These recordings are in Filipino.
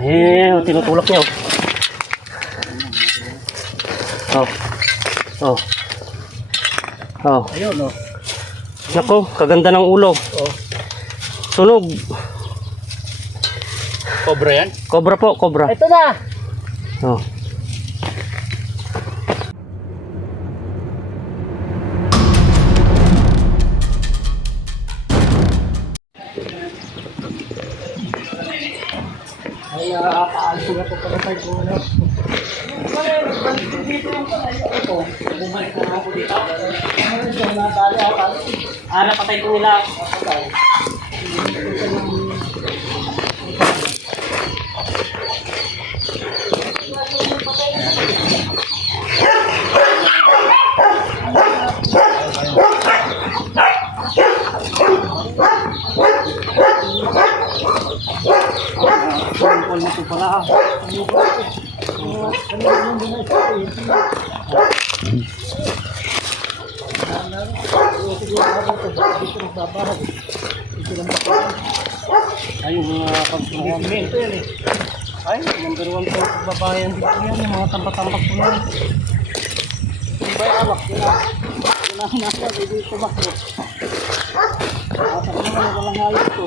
Ayun, tinutulak niya. Oh. Oh. Oh. Ayun, oh. Nako, kaganda ng ulo. Oh. Sunog. Cobra yan? Cobra po, cobra. Ito na! Oh. Ay, nakakaalis na po pala tayo kung ano. Ito, bumalik na ako dito. Ano ito, natali ako. Napatay ko nila. Call mo ito pala. Ay, yung mga pagmumento yan eh. Ay, number 1 po babayan dito yan. Yung mga tambak-tambak po yan. Hindi ba yung alak? Kailangan natin dito makro. At ako naman walang hayop to.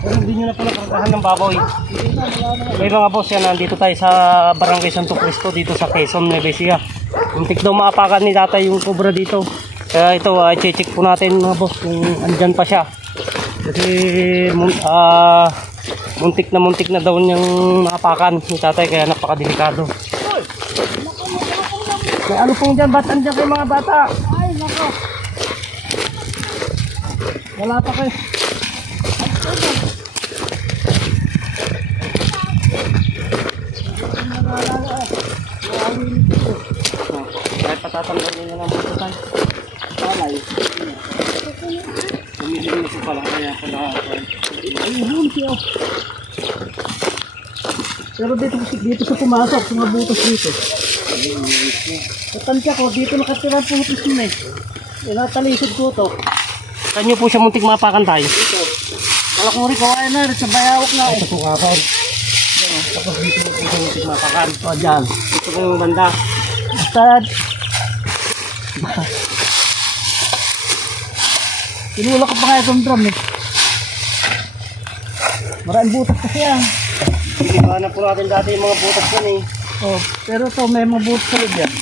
Pero hindi nyo na pala kargahan ng baboy. Hindi na, wala na. May mga boss yan, nandito tayo sa Barangay Santo Cristo dito sa Quezon, Nueva Ecija. Muntik daw maapakan ni tatay yung cobra dito. Kaya ito, check po natin mga boss kung andyan pa siya. Kasi muntik na daw niyang maapakan ni tatay, kaya napakadelikado. May ano pong dyan, ba't andyan kayo mga bata? Ay, nako. Wala pa kayo. Kahit patatanggalin nyo lang po tayo. Palay. Umilig na po pala, kaya pala. Ayun siya. Pero dito sa pumasok, sa mga butas dito. Katansya ko, dito nakatira po butas yun eh. Talisod ko to. Saan nyo po siya muntik maapakan tayo? Dito. Kalakuri ko ay na, sa bayawak na eh. Ito po kapag. Tapos dito po siya muntik maapakan. O dyan. Ito po yung banda. Basta, tinulak ko pa nga itong drum eh. Maraming butas kasi yan. Hindi na po natin dati yung mga butas yan eh. Oh, pero ito may mga butas sa loob yan.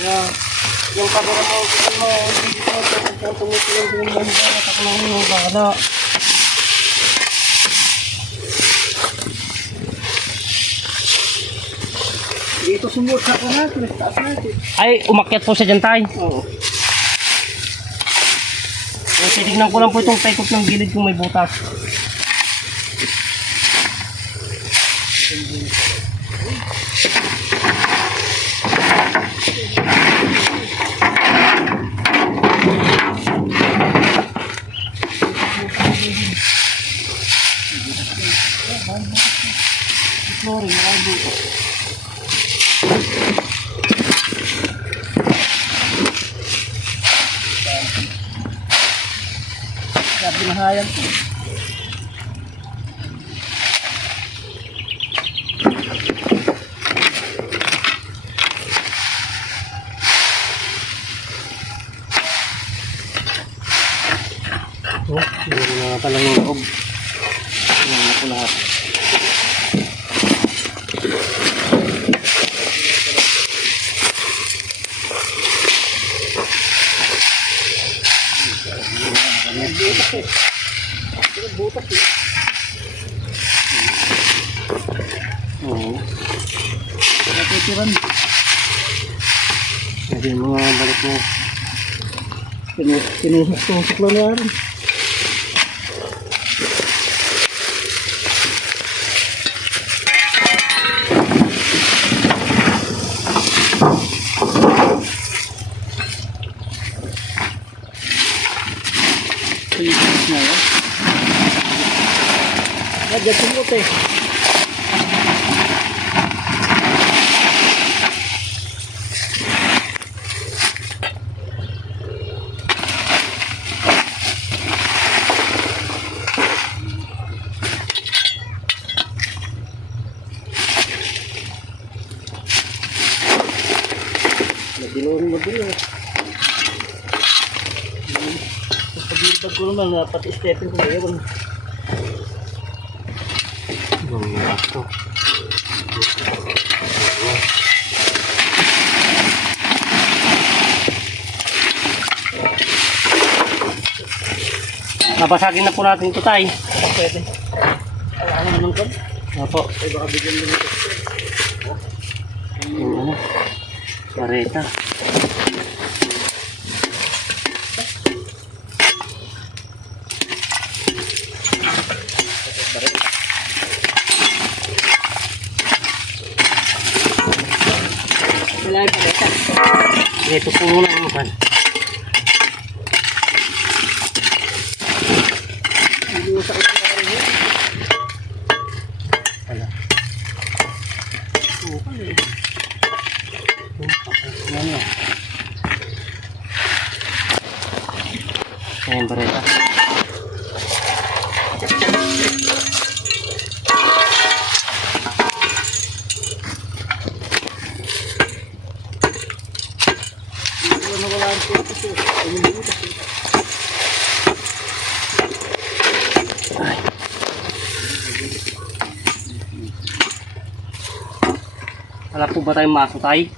Kaya yung camera mo, hindi mo tumitingin din mo nataklang yung bada. Dito sumut sa natin, taas natin. Ay, umakyat po siya dyan tayo. Oo. Titignan ko lang po itong paikot ng gilid kung may butas. Flooring, maraming butas. Kaya binahayan ko. Oh, hindi na pala yung loob. Yan na po lahat. Butas eh. Oo. Natitiran. Kasi yung mga balik mo. Tinusok lang na rin. Tinusok na yun. Nagdatumot eh. Yun, mabilis. Pag-ibag ko naman, pati stepin ko ngayon. Ito. Nabasagin na po natin ito, tay. Pwede. Wala naman ko. Opo. Ay, baka bigyan mo nito. Yung ano, kareta. Wala yung paleta. Ito po muna ang pan. Hindi mo sakit na rin yun. Wala. Sukal eh. Yan yan. Ayan, bareta. Hindi mo wala yung purpose eh. Tumingin kasi. Wala po ba tayong maso, tay?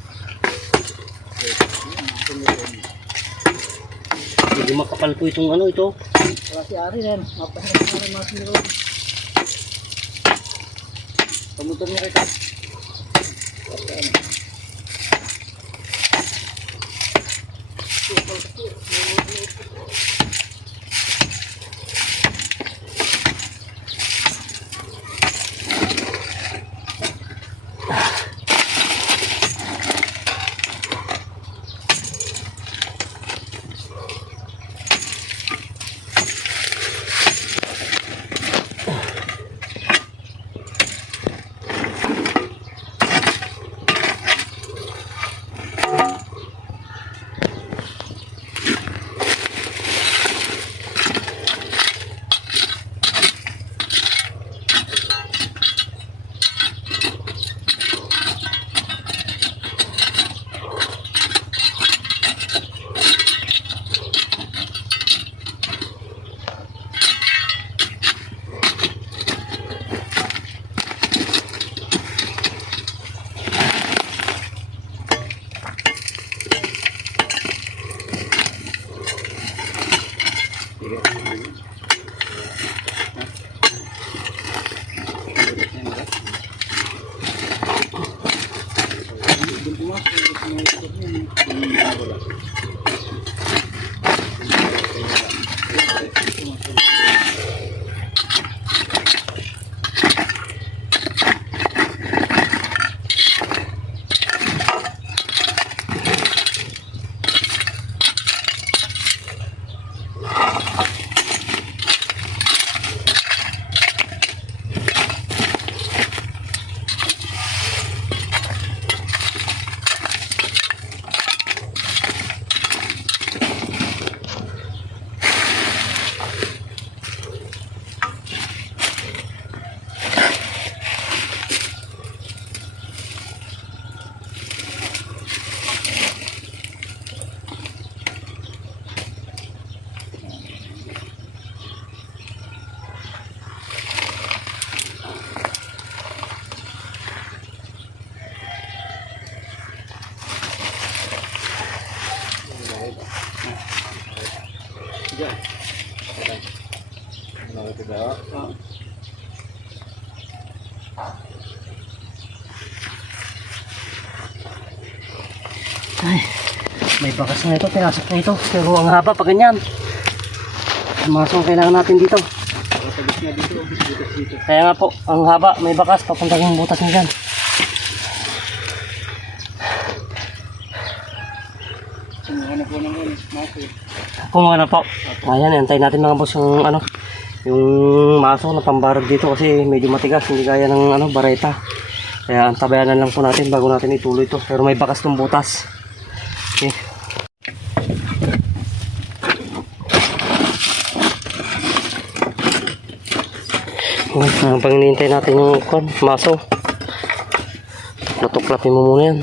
Hindi makapal po itong ano ito. Wala si Ari yan. Mapahirap na rin mga siniro. Pamutan mo kita. Diyan. Nakita ba? Ay, may bakas na ito, pinasok na ito. Pero ang haba pa ganyan. Masong kailangan natin dito. Tapos nga dito, dito. Kaya nga po, ang haba, may bakas, papunta yung butas niya dyan. Kumuha na po ng maso. Kumuha na po. Ayan, antayin natin mga boss yung ano, yung maso na pambarag dito kasi medyo matigas, hindi kaya ng ano, bareta. Kaya antabayanan lang po natin bago natin ituloy ito. Pero may bakas ng butas. Okay. Habang hinihintay natin yung maso, natuklatin mo muna yan.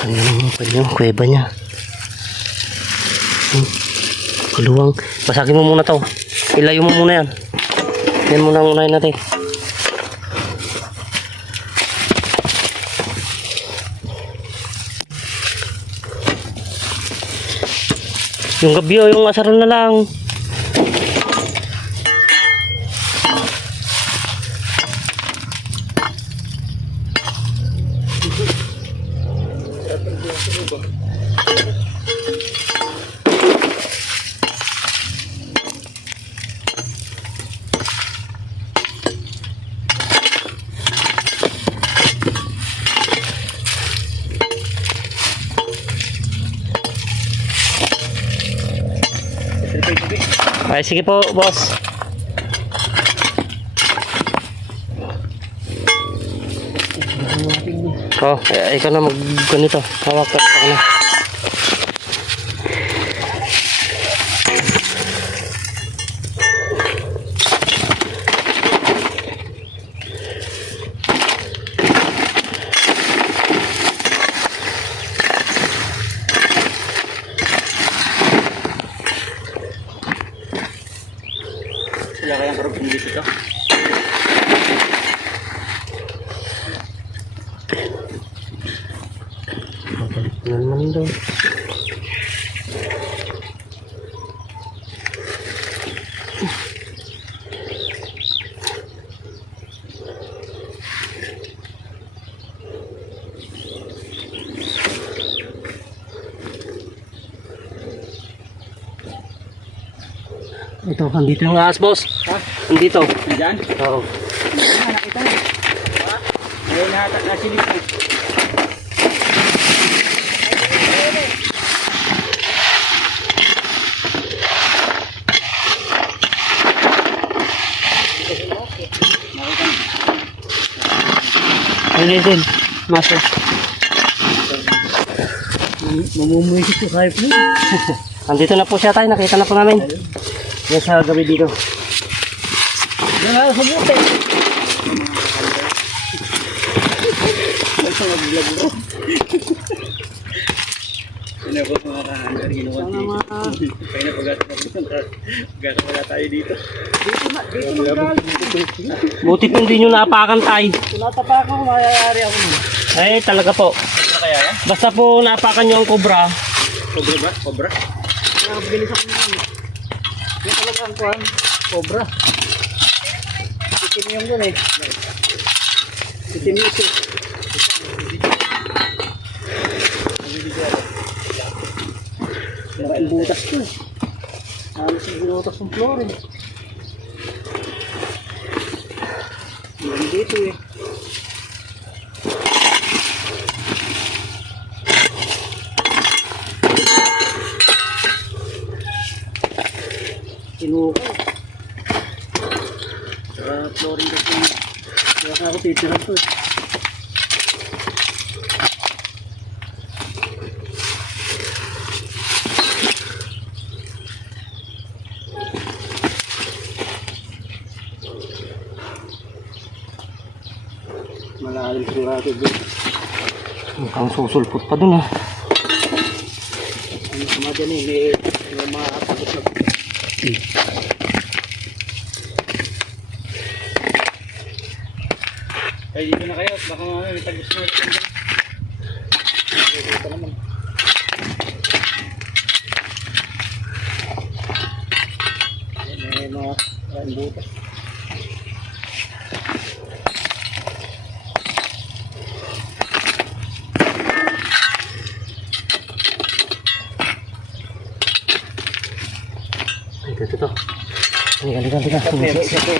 Ano naman kanyang kuweba niya. Kaluwang. Basagin mo muna to. Ilayo mo muna yan. Yan muna unahin natin. Yung gabi o yung asaron na lang. Ay, sige po, boss. Oh, ikaw na ganito. Hawak ka na. Sila kayang karugtong dito. Naman daw. Ito, andito yung ahas, boss. Ha? Andito. Diyan? Oo. Nakita mo. Ha? Ayun nahatak na silip mo. Ano din? Maso. Mamumuisip ko kahit po. Andito na po siya tayo. Nakita na po namin. Yan sa gabi dito. Yan na, sumuti. Ay, sa mag-vlog bro. Pinabot mga kahandar, ginawa dito. Kaya na pag-gata wala tayo dito. Dito na Buti po hindi nyo naapakan tayo. kung natapakan ko, mayayari ako. Ay, talaga po. Cobra kaya yan? Basta po naapakan nyo ang cobra. Cobra ba? Cobra? Nakabilis ako naman. Yung talaga ang kuhan, cobra. Itim yung dun eh. Itim yung itim. Maraming butas ko eh. Halos yung binutas ng floor eh. Yan dito eh. Sinuko. Sa flooring kasi. Kaya ako titiran to eh. Malalim sigurado doon. Mukhang susulpot pa dun ah. Ano sama dyan eh, may makakapagod na. Ay, dito na kayo. Baka mamaya may tagos na ito. Dito naman. May mga maraming butas. Ito. Halika. Meron isa to.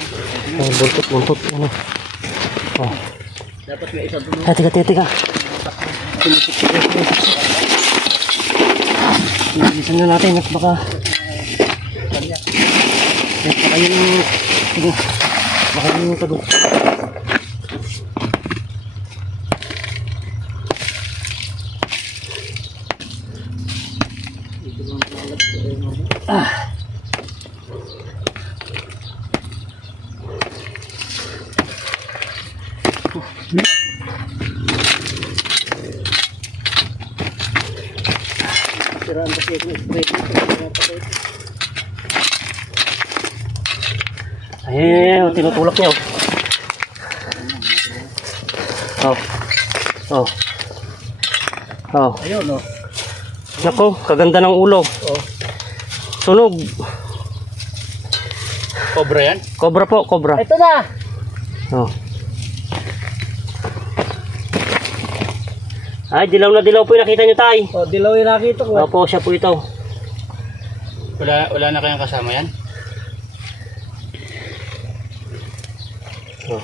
Buntot. Ano? Oh. Dapat may isa doon. Ay, tika. Bilisan na natin at baka yun. Sige. Baka yun yung kadun. Siraan kasi yung spray dito. Ayun, tinutulak niya. Oh. Oh. Oh. Ayun, no? Nako, kaganda ng ulo. Oh. Sunog. Cobra yan? Cobra po, cobra. Ito na! Oh. Ay, dilaw na dilaw po yung nakita nyo, tay. Oh, dilaw yung nakita ko. Opo, siya po ito. Wala na kayong kasama yan? Oh.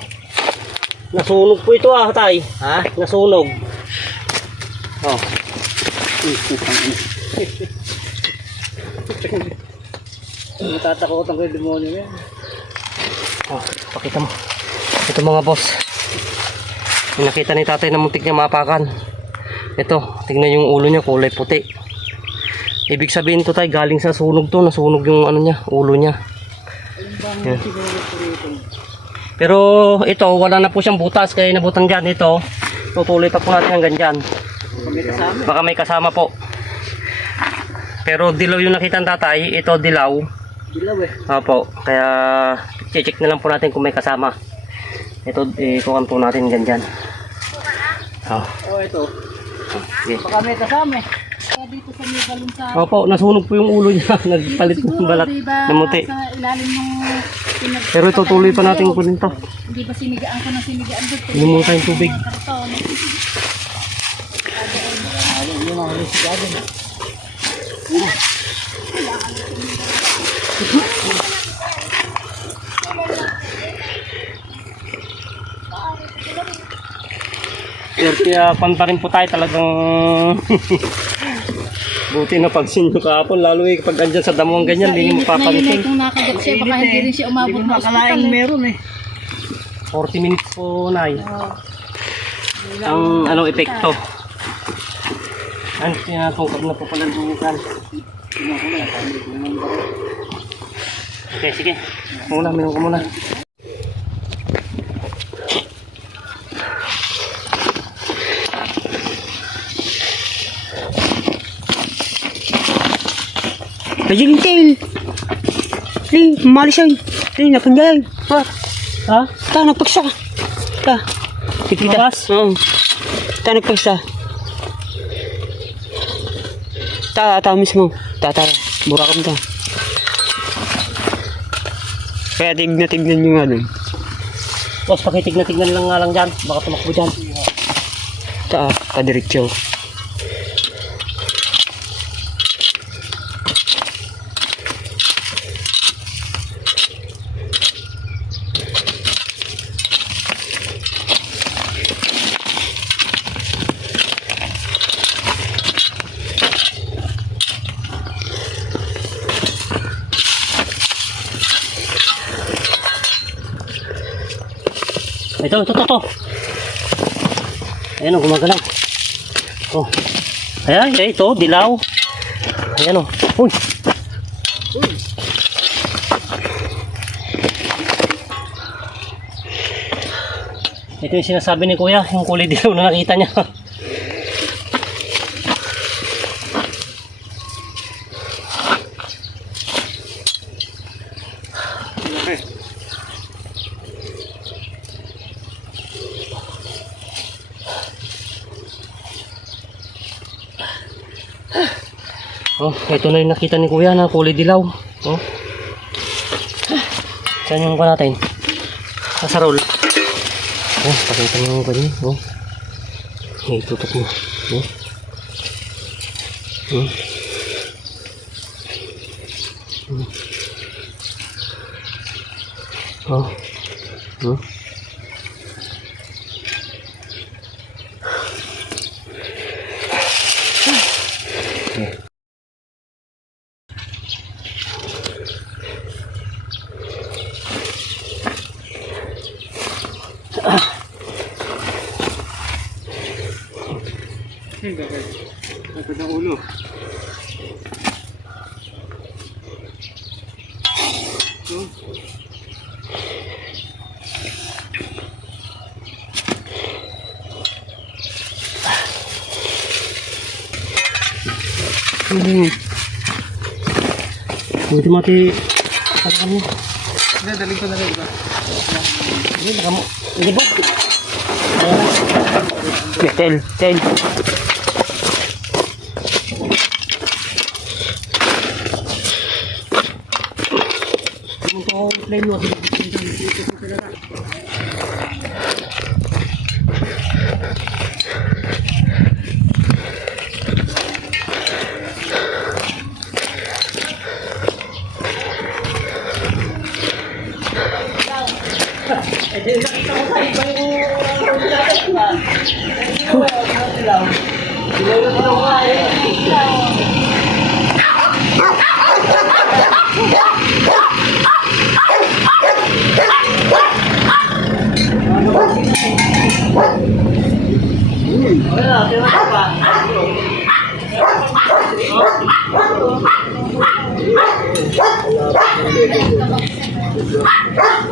Nasunog po ito tay. Ha? Nasunog. Oh. Natatakotan ko yung demonyo yan. Oh, pakita mo. Ito mga boss. Yung nakita ni tatay na muntik niya mapakan. Ito, tingnan yung ulo niya, kulay puti. Ibig sabihin to tay, galing sa sunog to. Nasunog yung ano niya, ulo niya. Yan. Pero ito, wala na po siyang butas. Kaya nabutang dyan ito. Tutuloy pa po natin hanggang dyan. Baka may kasama po. Pero dilaw yung nakita ng tatay. Ito dilaw. Dilaw eh. Opo, kaya check na lang po natin kung may kasama. Ito, ikuhan po natin ganyan. Oh. Oh, ito. Okay. Baka may kasama eh. Kaya dito sa may balon sa... Opo, nasunog po yung ulo niya. Nagpalit ng balat diba, ng muti. sa ilalim ng... Pero ito, tuloy pa natin kunin to. Hindi ba sinigaan ko ng sinigaan doon? Inom muna tayong tubig. Karton. Ayun yung mga halisigado. Kaya pan pa rin po tayo talagang buti na pagsin nyo kahapon. Lalo kapag andyan sa damuang ganyan, hindi mo papansin. Kung nakagat siya, baka hindi rin siya umabot Hindi ng ko makalaing hospital. meron eh. 40 minutes po na ang anong epekto. Ang tinatungkap na po pala dumitan. Okay, sige. Muna, minum ko muna. Lagi tail. Ni, malis ay. Ni, napunjay. Ha? Ha? Ta, nagpaksa. Ta. Kita. Tumakas? Oo. Ta, nagpaksa. Ta mismo. Ta. Burakam ta. Kaya tignan nyo nga dun. Boss, pakitignan lang nga lang dyan. Baka tumakbo dyan. Ta, diretso. Ito. Ayan o, gumagalaw. Oh. Ayan, ito, dilaw. Ayan o. Uy. Ito yung sinasabi ni kuya, yung kulay dilaw na nakita niya. Oh, ito na yung nakita ni kuya na kulay dilaw. Oh. Saan yung pa natin? Sa roll. Oh, pakita mo yung ganyan. Oh. Hey, tutok mo. Oh. Oh. Oh. Oh. Ito na ulo. Buti mati. Ano kami? Hindi, daling ko na rin. Hindi, baka mo. Hindi po. Tail. Ito ako play mo.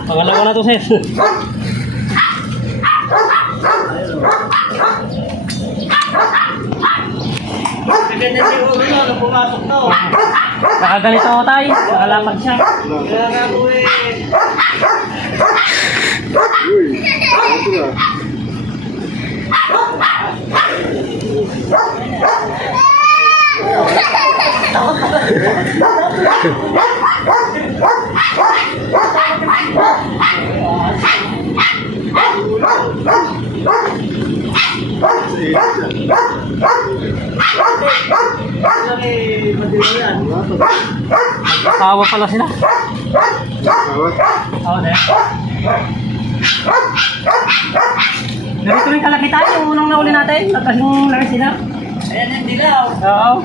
Pangalawa na to, sir. Nakaganito ako tayo. Nakalaman siya. Asawa pala sila. Oo, de. Ganito rin kalaki tayo. Unang nauli natin. Kasing laki sila. Ayan yung dilaw. Oo.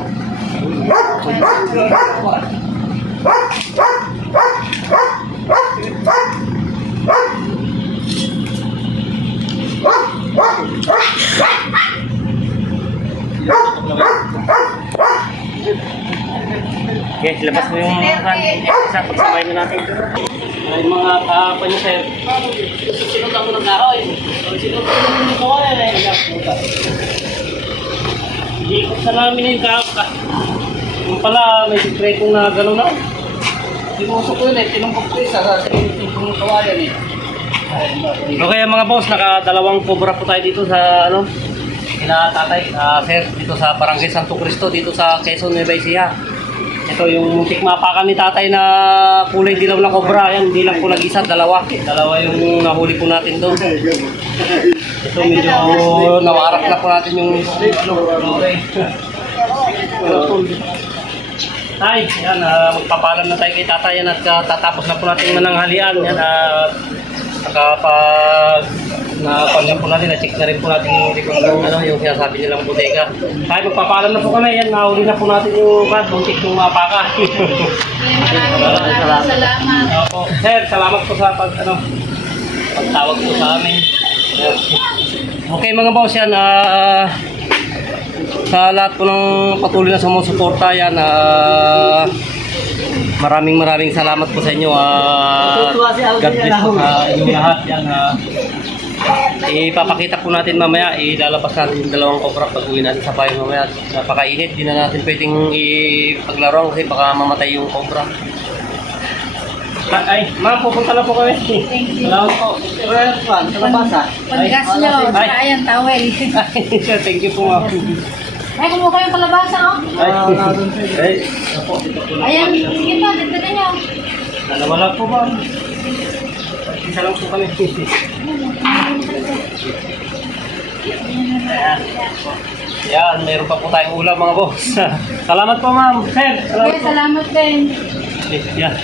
Okay, labas mo yung isa. Pagsamay mo natin. Ay, mga kapanyo, sir. Sinunod ako ng kahoy. Sinunod ako ng kahoy. Ikot sa namin yung kahoy. Yung pala, may sikretong na gano'n na. Tinusok ko yun eh. Tinumpok ko isa sa yung kawayan eh. Okay mga boss, nakadalawang cobra po tayo dito sa ano, tatay, sir, dito sa Barangay Santo Cristo, dito sa Quezon, Nueva Ecija. Ito yung muntik mapakan ni tatay na kulay dilaw na cobra. Yan, hindi lang po nag-isa, dalawa yung nahuli po natin doon. Ito medyo nawarak na po natin yung okay. Tay, yan, magpapalam na tayo kay tatay yan at tatapos na po natin mananghalian. Yan, nakapag napanyan po natin, na-check na rin po natin yung ano, yung sinasabi nilang bodega. Tayo magpapaalam na po kami, yan, nahuli na po natin yung buntik ng mapaka. Maraming salamat. Opo. Sir, salamat po sa pagtawag po sa amin. Okay mga boss, yan, sa lahat po ng patuloy na sumusuporta, yan, maraming salamat po sa inyo. God bless po sa inyong lahat. Yan, ipapakita po natin mamaya, ilalabas natin yung dalawang cobra pag uwi natin sa bahay mamaya. Napakainit, di na natin pwedeng ipaglaruan kasi baka mamatay yung cobra. Ay, ma'am, pupunta na po kami. Thank you. Salamat po. Sa labasa. Paggas nyo, Ay. ayan, towel. Thank you po, ma'am. Ay, kumuha kayo kalabasa, oh. Ay, opo, dito po lang. Ayan, sige pa, dito nyo. Dalawa lang po, ma'am. Isa lang po kami. Yan, mayroon pa po tayong ulam mga boss. Salamat po ma'am. Sir, Okay, salamat din. Yan.